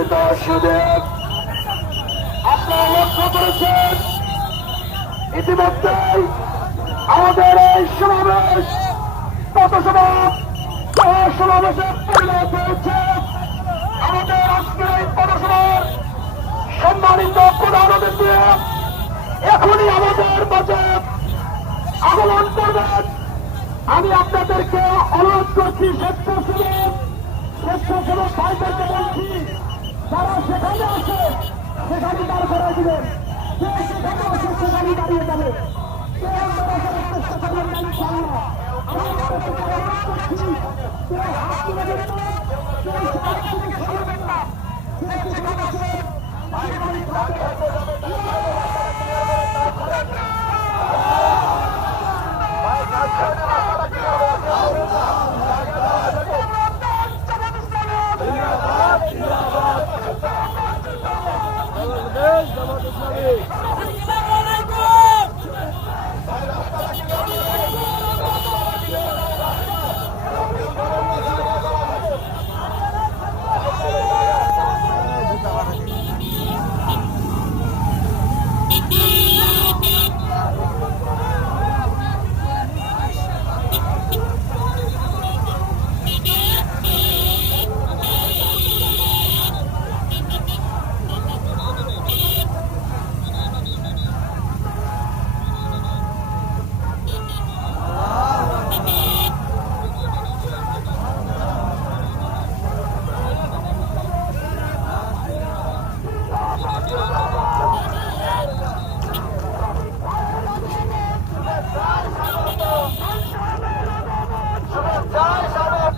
সম্মানিত সুদেব লক্ষ্য করেছেন, ইতিমধ্যেই আমাদের এই সমাবেশ পথসভা সমাবেশে পরিণত হয়েছে। আমাদের আজকের এই পথসভার সম্মানিত প্রধান অতিথি এখনই আমাদের মাঝে আগমন করবেন। আমি আপনাদেরকে অনুরোধ করছি, স্বেচ্ছাসেবক স্বেচ্ছাসেবক ভাইদেরকে বলছি যারা সেখানে আছে। সেখানে দাঁড় করে দিবেন যে সেখানে আছে সেখানে দাঁড়িয়ে যাবে। কেউ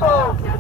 Oh!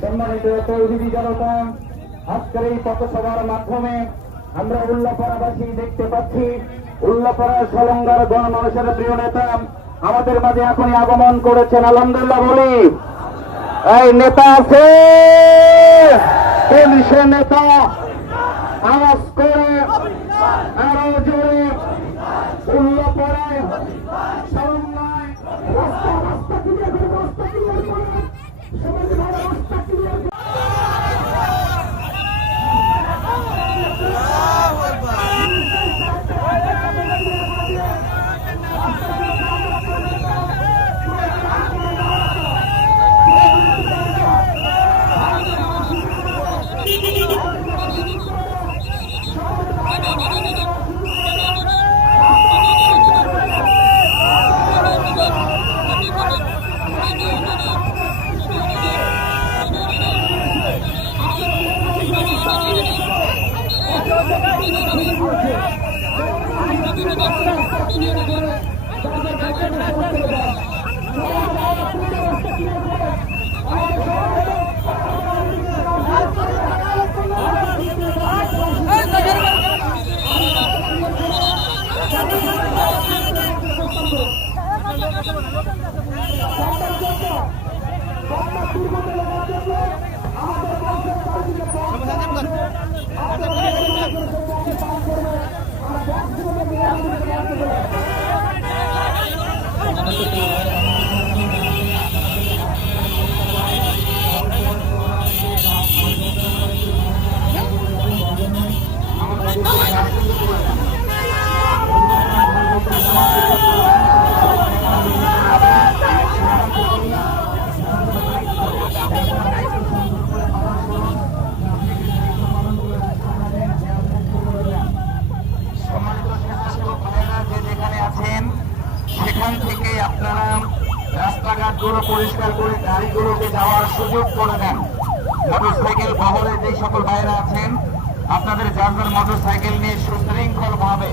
সম্মানিত তৌহিদি জনতা আজকের এই পথসভার মাধ্যমে আমরা উল্লাপাড়াবাসী দেখতে পাচ্ছি। উল্লাপাড়া সলঙ্গার গণমানুষের প্রিয় নেতা আমাদের মাঝে এখনই আগমন করেছেন। আলহামদুল্লাহ বলি। এই নেতা আছে। পুলিশের নেতা। আওয়াজ করে আরও জোরে। উল্লাপাড়ায় আমাদের আপনারা রাস্তাঘাটগুলো পরিষ্কার করে গাড়িগুলোকে যাওয়ার সুযোগ করে দেন। মোটরসাইকেল বহরে যে সকল বাইরে আছেন, আপনাদের যার যার মোটরসাইকেল নিয়ে সুশৃঙ্খল ভাবে